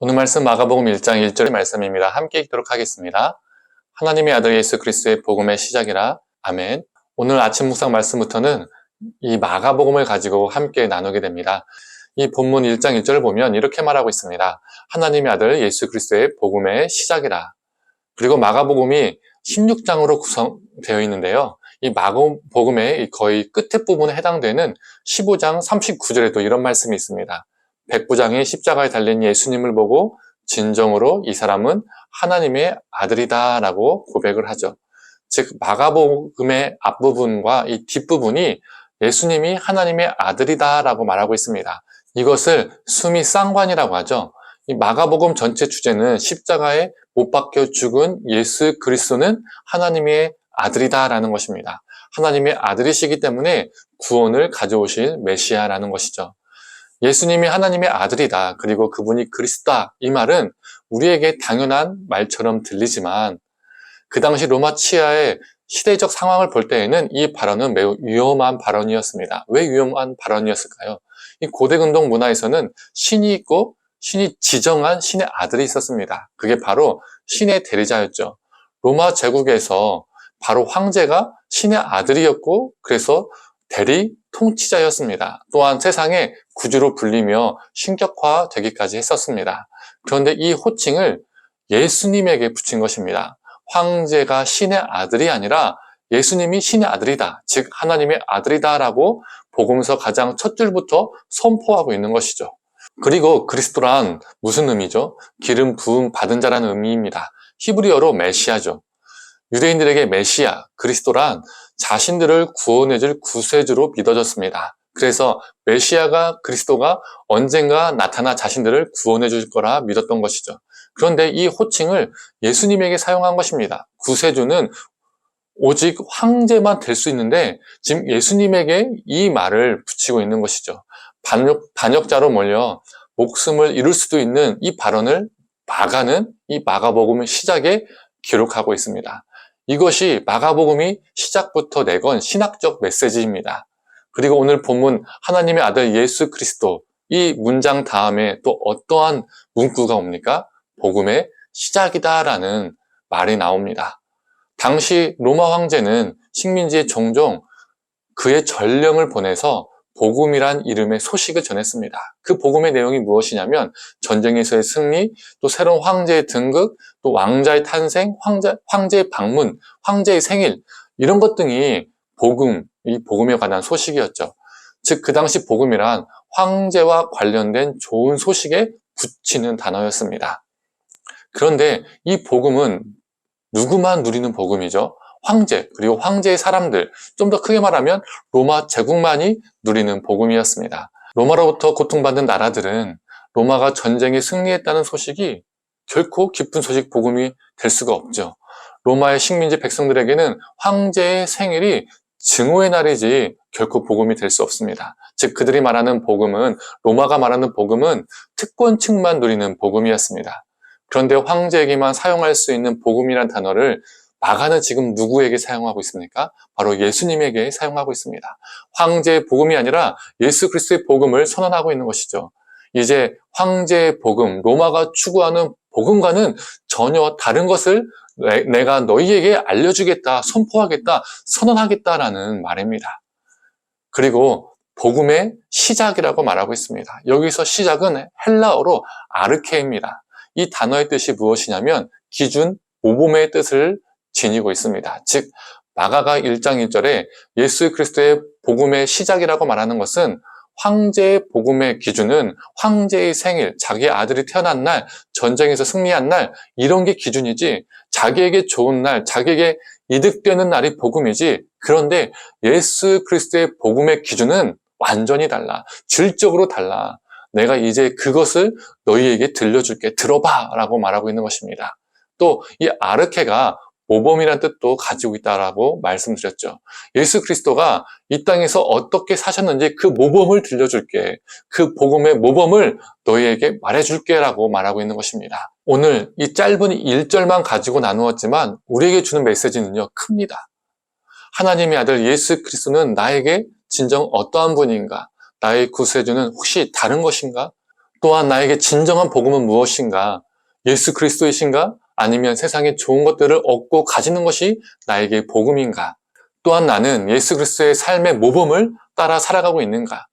오늘 말씀 마가복음 1장 1절의 말씀입니다. 함께 읽도록 하겠습니다. 하나님의 아들 예수 그리스도의 복음의 시작이라. 아멘. 오늘 아침 묵상 말씀부터는 이 마가복음을 가지고 함께 나누게 됩니다. 이 본문 1장 1절을 보면 이렇게 말하고 있습니다. 하나님의 아들 예수 그리스도의 복음의 시작이라. 그리고 마가복음이 16장으로 구성되어 있는데요. 이 마가복음의 거의 끝에 부분에 해당되는 15장 39절에도 이런 말씀이 있습니다. 백부장이 십자가에 달린 예수님을 보고 진정으로 이 사람은 하나님의 아들이다 라고 고백을 하죠. 즉 마가복음의 앞부분과 이 뒷부분이 예수님이 하나님의 아들이다 라고 말하고 있습니다. 이것을 수미 쌍관이라고 하죠. 이 마가복음 전체 주제는 십자가에 못 박혀 죽은 예수 그리스도는 하나님의 아들이다 라는 것입니다. 하나님의 아들이시기 때문에 구원을 가져오실 메시아라는 것이죠. 예수님이 하나님의 아들이다, 그리고 그분이 그리스도다, 이 말은 우리에게 당연한 말처럼 들리지만 그 당시 로마 치하의 시대적 상황을 볼 때에는 이 발언은 매우 위험한 발언이었습니다. 왜 위험한 발언이었을까요? 이 고대 근동 문화에서는 신이 있고 신이 지정한 신의 아들이 있었습니다. 그게 바로 신의 대리자였죠. 로마 제국에서 바로 황제가 신의 아들이었고 그래서 대리 통치자였습니다. 또한 세상의 구주로 불리며 신격화되기까지 했었습니다. 그런데 이 호칭을 예수님에게 붙인 것입니다. 황제가 신의 아들이 아니라 예수님이 신의 아들이다, 즉 하나님의 아들이다라고 복음서 가장 첫 줄부터 선포하고 있는 것이죠. 그리고 그리스도란 무슨 의미죠? 기름 부음 받은 자라는 의미입니다. 히브리어로 메시아죠. 유대인들에게 메시아, 그리스도란 자신들을 구원해줄 구세주로 믿어졌습니다. 그래서 메시아가, 그리스도가 언젠가 나타나 자신들을 구원해줄 거라 믿었던 것이죠. 그런데 이 호칭을 예수님에게 사용한 것입니다. 구세주는 오직 황제만 될 수 있는데 지금 예수님에게 이 말을 붙이고 있는 것이죠. 반역자로 몰려 목숨을 잃을 수도 있는 이 발언을 마가는 이 마가복음의 시작에 기록하고 있습니다. 이것이 마가복음이 시작부터 내건 신학적 메시지입니다. 그리고 오늘 본문 하나님의 아들 예수 그리스도, 이 문장 다음에 또 어떠한 문구가 옵니까? 복음의 시작이다라는 말이 나옵니다. 당시 로마 황제는 식민지에 종종 그의 전령을 보내서 복음이란 이름의 소식을 전했습니다. 그 복음의 내용이 무엇이냐면 전쟁에서의 승리, 또 새로운 황제의 등극, 또 왕자의 탄생, 황제의 방문, 황제의 생일, 이런 것 등이 이 복음에 관한 소식이었죠. 즉 그 당시 복음이란 황제와 관련된 좋은 소식에 붙이는 단어였습니다. 그런데 이 복음은 누구만 누리는 복음이죠? 황제, 그리고 황제의 사람들, 좀 더 크게 말하면 로마 제국만이 누리는 복음이었습니다. 로마로부터 고통받는 나라들은 로마가 전쟁에 승리했다는 소식이 결코 기쁜 소식, 복음이 될 수가 없죠. 로마의 식민지 백성들에게는 황제의 생일이 증오의 날이지 결코 복음이 될 수 없습니다. 즉 그들이 말하는 복음은, 로마가 말하는 복음은 특권층만 누리는 복음이었습니다. 그런데 황제에게만 사용할 수 있는 복음이란 단어를 마가는 지금 누구에게 사용하고 있습니까? 바로 예수님에게 사용하고 있습니다. 황제의 복음이 아니라 예수 그리스도의 복음을 선언하고 있는 것이죠. 이제 황제의 복음, 로마가 추구하는 복음과는 전혀 다른 것을 내가 너희에게 알려주겠다, 선포하겠다, 선언하겠다라는 말입니다. 그리고 복음의 시작이라고 말하고 있습니다. 여기서 시작은 헬라어로 아르케입니다. 이 단어의 뜻이 무엇이냐면 기준, 모범의 뜻을 지니고 있습니다. 즉 마가가 1장 1절에 예수 그리스도의 복음의 시작이라고 말하는 것은 황제의 복음의 기준은 황제의 생일, 자기의 아들이 태어난 날, 전쟁에서 승리한 날, 이런 게 기준이지 자기에게 좋은 날, 자기에게 이득되는 날이 복음이지, 그런데 예수 그리스도의 복음의 기준은 완전히 달라. 질적으로 달라. 내가 이제 그것을 너희에게 들려줄게. 들어봐 라고 말하고 있는 것입니다. 또 이 아르케가 모범이라는 뜻도 가지고 있다라고 말씀드렸죠. 예수 그리스도가 이 땅에서 어떻게 사셨는지 그 모범을 들려줄게. 그 복음의 모범을 너희에게 말해줄게 라고 말하고 있는 것입니다. 오늘 이 짧은 1절만 가지고 나누었지만 우리에게 주는 메시지는요, 큽니다. 하나님의 아들 예수 그리스도는 나에게 진정 어떠한 분인가? 나의 구세주는 혹시 다른 것인가? 또한 나에게 진정한 복음은 무엇인가? 예수 그리스도이신가? 아니면 세상의 좋은 것들을 얻고 가지는 것이 나에게 복음인가? 또한 나는 예수 그리스도의 삶의 모범을 따라 살아가고 있는가?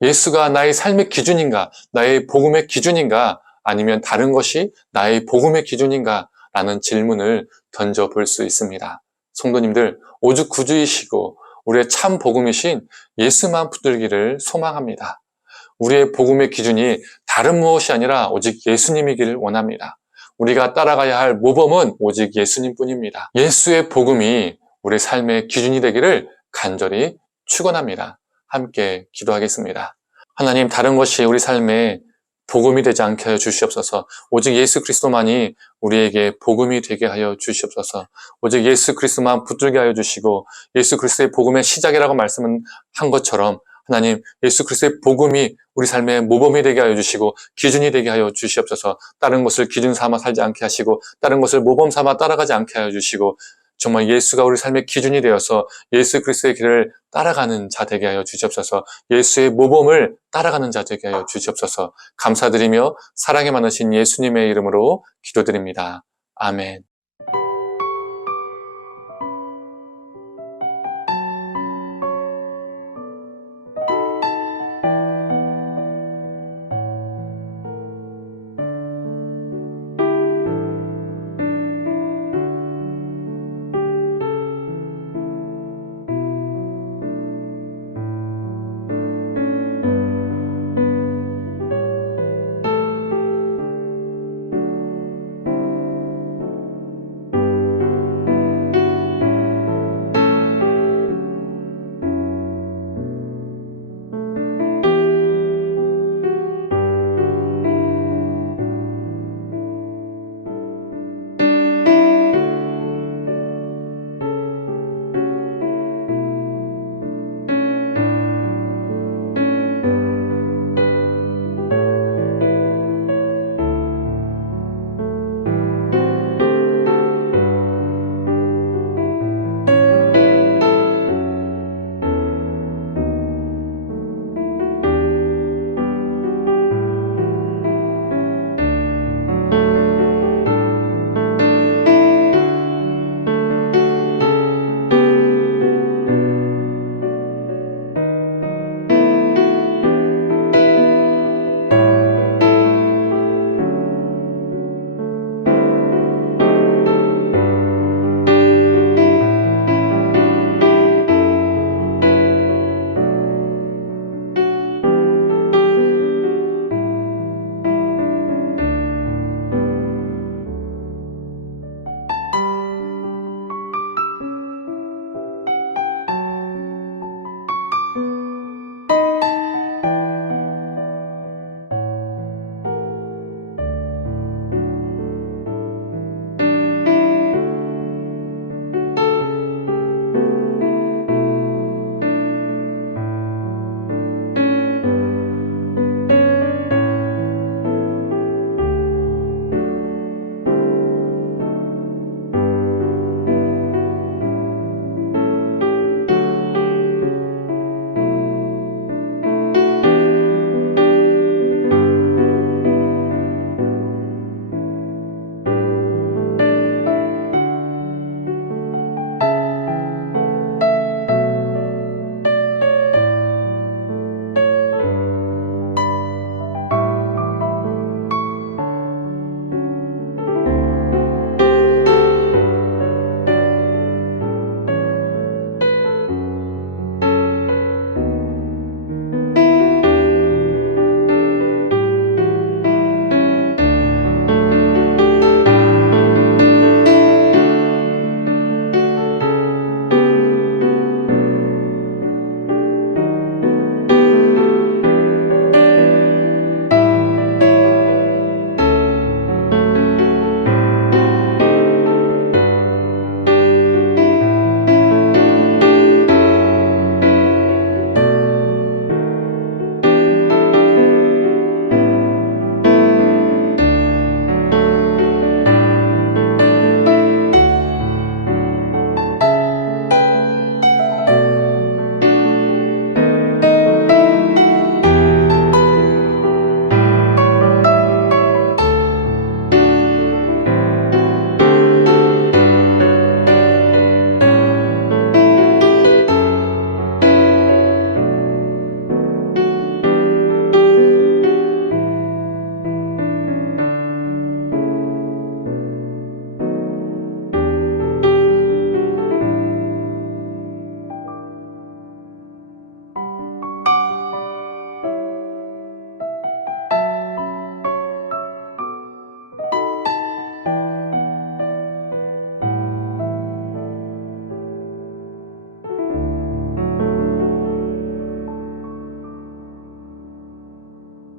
예수가 나의 삶의 기준인가? 나의 복음의 기준인가? 아니면 다른 것이 나의 복음의 기준인가? 라는 질문을 던져볼 수 있습니다. 성도님들, 오직 구주이시고 우리의 참 복음이신 예수만 붙들기를 소망합니다. 우리의 복음의 기준이 다른 무엇이 아니라 오직 예수님이기를 원합니다. 우리가 따라가야 할 모범은 오직 예수님뿐입니다. 예수의 복음이 우리 삶의 기준이 되기를 간절히 축원합니다. 함께 기도하겠습니다. 하나님, 다른 것이 우리 삶에 복음이 되지 않게 하여 주시옵소서. 오직 예수 그리스도만이 우리에게 복음이 되게 하여 주시옵소서. 오직 예수 그리스도만 붙들게 하여 주시고 예수 그리스도의 복음의 시작이라고 말씀한 것처럼 하나님, 예수 그리스도의 복음이 우리 삶의 모범이 되게 하여 주시고 기준이 되게 하여 주시옵소서. 다른 것을 기준 삼아 살지 않게 하시고 다른 것을 모범 삼아 따라가지 않게 하여 주시고 정말 예수가 우리 삶의 기준이 되어서 예수 그리스도의 길을 따라가는 자 되게 하여 주시옵소서. 예수의 모범을 따라가는 자 되게 하여 주시옵소서. 감사드리며 사랑에 많으신 예수님의 이름으로 기도드립니다. 아멘.